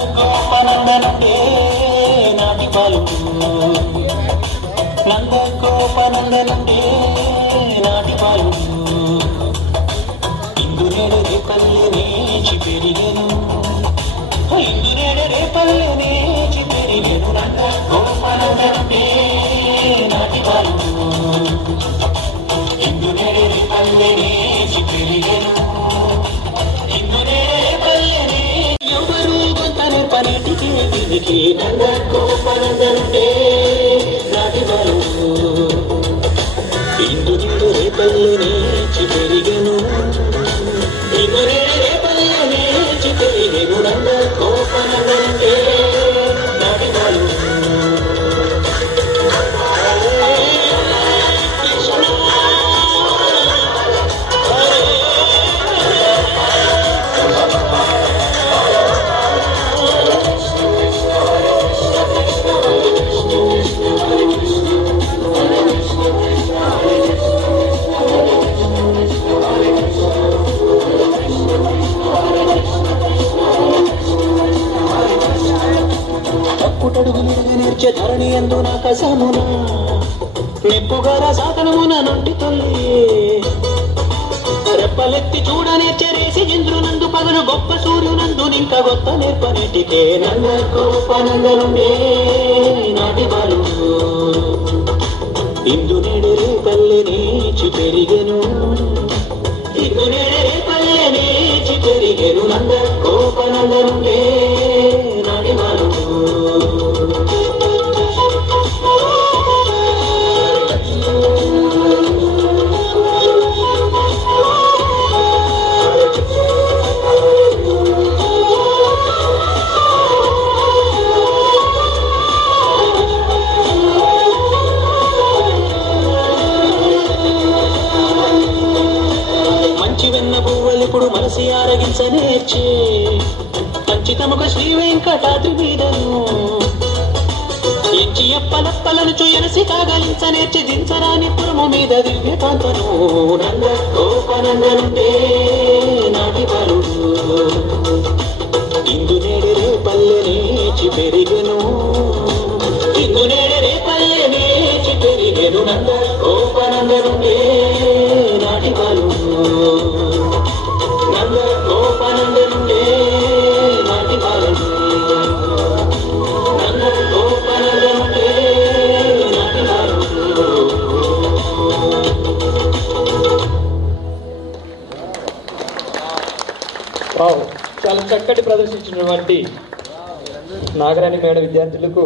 నందగోపనందనుండే నాటి పాలు నందగోపనందనుండే నాటి పాలు ఇందునేడు రేపల్లె నేచి పెరిగెను ఇందునేడు రేపల్లె నేచి పెరిగెను నందగోపనందనుండే నాటి పాలు ఇందునేడు రేపల్లె నేచి పెరిగెను ఇందునేడు రేపల్లె ఎవరు గొంతను పనిటికి తిరిగి నందగోపనందనుండే నాటి పాలు ఇందునేడు రేపల్లె నేచి పెరిగెను ఇందునేడు రేపల్లె నేచి పెరిగెను నందగోపనందనుండే నాటి పాలు నేర్చే ధరణి ఎందు నా కసమున నిప్పుగర సాధనమున నుండి తొల్లి రెప్పలెత్తి చూడనేచ్చరేసి ఇంద్రునందు పగలు గొప్ప సూర్యునందు నింక గొప్ప నేర్పనేటికే నందగోపనందనుండే నాటి బాలు ఇందునేడు రేపల్లె నేచి పెరిగెను ఇందునేడు రేపల్లె నేచి పెరిగెను నందగోపనందనుండే నాటి బాలు ఇప్పుడు మనసి ఆరగించనేర్చే పంచితముక శ్రీ వెంకటాద్రి మీదను ఎంచి ఎప్పలప్పలను చుయనసి కాగలించనేర్చి దించరాని పురము మీద దివ్యకాంతను నందగోపనందనుండే నాటి బాలు ఇందునేడు రేపల్లె నేచి పెరిగెను ఇందునేడు రేపల్లె నేచి పెరిగెను నందగోపనందనుండే నాటి బాలు నందగోపనందనుండే నాటి బాలు నందగోపనందనుండే నాటి బాలు. చాలా చక్కటి ప్రదర్శించినటువంటి నాగరాణి మేడ విద్యార్థులకు